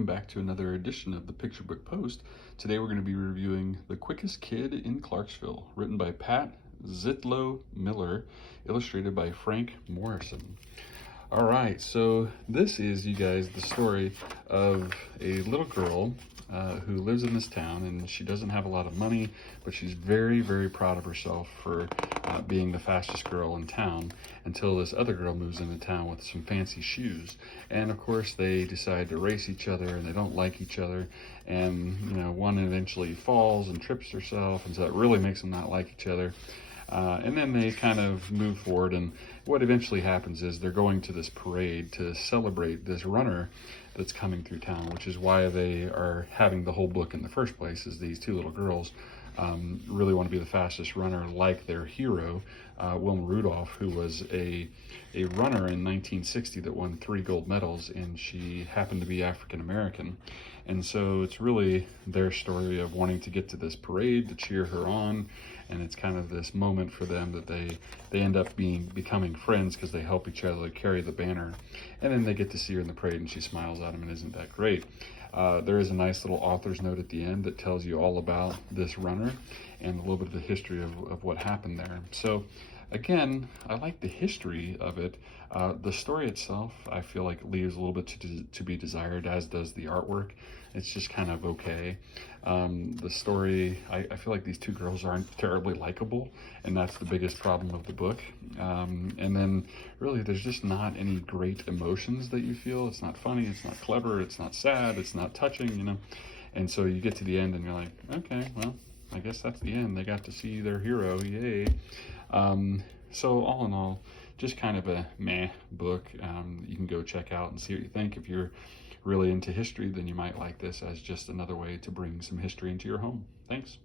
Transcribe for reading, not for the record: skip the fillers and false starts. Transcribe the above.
welcome back to another edition of the Picture Book Post. Today we're going to be reviewing The Quickest Kid in Clarksville, written by Pat Zietlow Miller, illustrated by Frank Morrison. All right, so this is, you guys, the story of a little girl who lives in this town, and she doesn't have a lot of money, but she's very, very proud of herself for being the fastest girl in town until this other girl moves into town with some fancy shoes. And of course, they decide to race each other, and they don't like each other. And, you know, one eventually falls and trips herself, and so it really makes them not like each other. And then they kind of move forward, and what eventually happens is they're going to this parade to celebrate this runner that's coming through town, which is why they are having the whole book in the first place, is these two little girls really want to be the fastest runner like their hero, Wilma Rudolph, who was a runner in 1960 that won 3 gold medals, and she happened to be African American. And so it's really their story of wanting to get to this parade to cheer her on, and it's kind of this moment for them that they end up becoming friends because they help each other carry the banner. And then they get to see her in the parade, and she smiles at them, and isn't that great? There is a nice little author's note at the end that tells you all about this runner and a little bit of the history of what happened there. So again, I like the history of it. The story itself, I feel like it leaves a little bit to be desired, as does the artwork. It's just kind of okay. The story, I feel like these two girls aren't terribly likable, and that's the biggest problem of the book. And then really there's just not any great emotions that you feel. It's not funny, it's not clever, it's not sad, it's not touching, you know. And so you get to the end and you're like, okay, well, I guess that's the end. They got to see their hero, yay. So all in all, just kind of a meh book. You can go check out and see what you think. If you're really into history, then you might like this as just another way to bring some history into your home. Thanks.